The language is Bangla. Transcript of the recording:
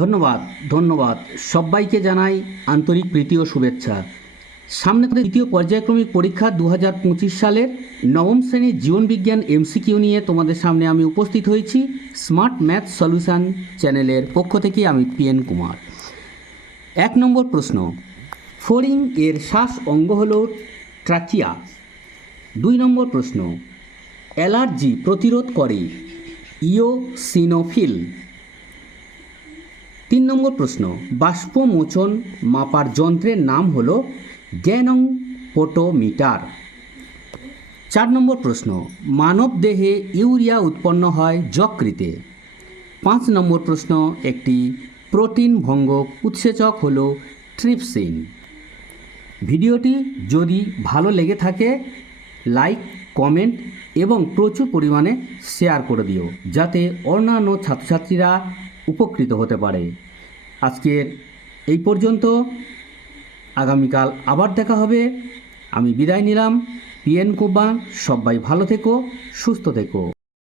ধন্যবাদ ধন্যবাদ সবাইকে জানাই আন্তরিক প্রীতি ও শুভেচ্ছা। সামনে তৃতীয় পর্যায়ক্রমিক পরীক্ষা 2025 সালের নবম শ্রেণীর জীবনবিজ্ঞান এমসিকিউ নিয়ে তোমাদের সামনে আমি উপস্থিত হয়েছি। স্মার্ট ম্যাথ সলিউশন চ্যানেলের পক্ষ থেকে আমি পিএন কুমার। 1 নম্বর প্রশ্ন, ফড়িং এর শ্বাস অঙ্গ হল ট্রাকিয়া। 2 নম্বর প্রশ্ন, অ্যালার্জি প্রতিরোধ করে ইওসিনোফিল। 3 নম্বর প্রশ্ন, বাষ্পমোচন মাপার যন্ত্রের নাম হল গ্যানোপোটোমিটার। 4 নম্বর প্রশ্ন, মানব দেহে ইউরিয়া উৎপন্ন হয় যকৃতে। 5 নম্বর প্রশ্ন, একটি প্রোটিন ভঙ্গক উৎসেচক হল ট্রিপসিন। ভিডিওটি যদি ভালো লেগে থাকে লাইক, কমেন্ট এবং প্রচুর পরিমাণে শেয়ার করে দিও, যাতে অন্যান্য ছাত্রছাত্রীরা উপকৃত হতে পারে। আজকের এই পর্যন্ত, আগামীকাল আবার দেখা হবে। আমি বিদায় নিলাম, পিএন কুমার। সবাই ভালো থেকো, সুস্থ থেকো।